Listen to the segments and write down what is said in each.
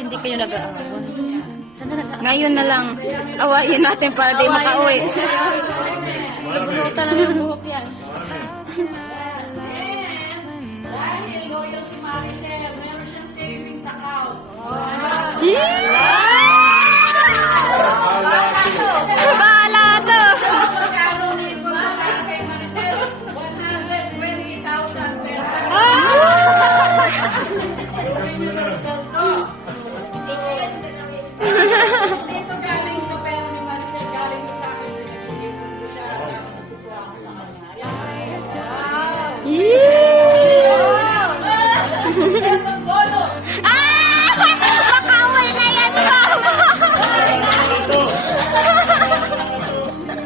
hindi kayo nag-aaway? Ngayon na lang, awayin natin para di makauwi. Nagbuhutan lang yung buhok yan. Dahil loyal si Maricel, meron siyang savings account. Bahala to! Magkano nito kay Maricel? 120,000 pesos. Dito galing sa pera ni Maricel, galing sa akin. Hindi ko siya, natutuwa ako sa kanya. Yan ang bonus! Makauwi na yan, mama!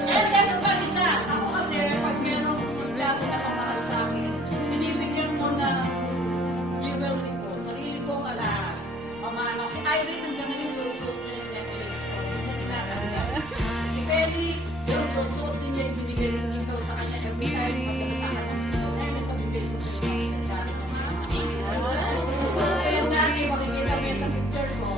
Eh, ganun pa rin siya. Ako kasi, pag merong klase na kamahal sa akin, binibigyan mo na jewelry ko, sarili kong alahas. Pamana ko. Si Irene, nandiyan na yung suot niya yung necklace ko. Hindi niya kinakalimutan. Si Felix, yung suot din niya yung binigay dito sa kanya. Every time pagkakita ka ng ay, may pabibigay ko sa kanya. Ayun nga, makikita mo yung sa picture ko.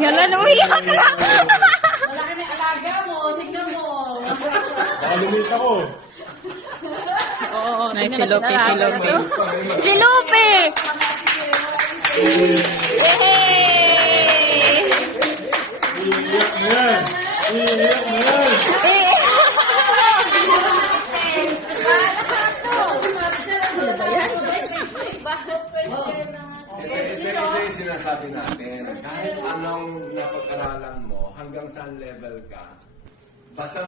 Yalan, umiyak na! Malaki na alaga mo, tignan mo. Nakalimit ako. Oo, si Lupe, si Lupe. Si Lupe! Yay! Iiyak na yan. Iiyak na yan. Ito yung sinasabi natin. Kahit anong napag-aralan mo, hanggang saan level ka, basta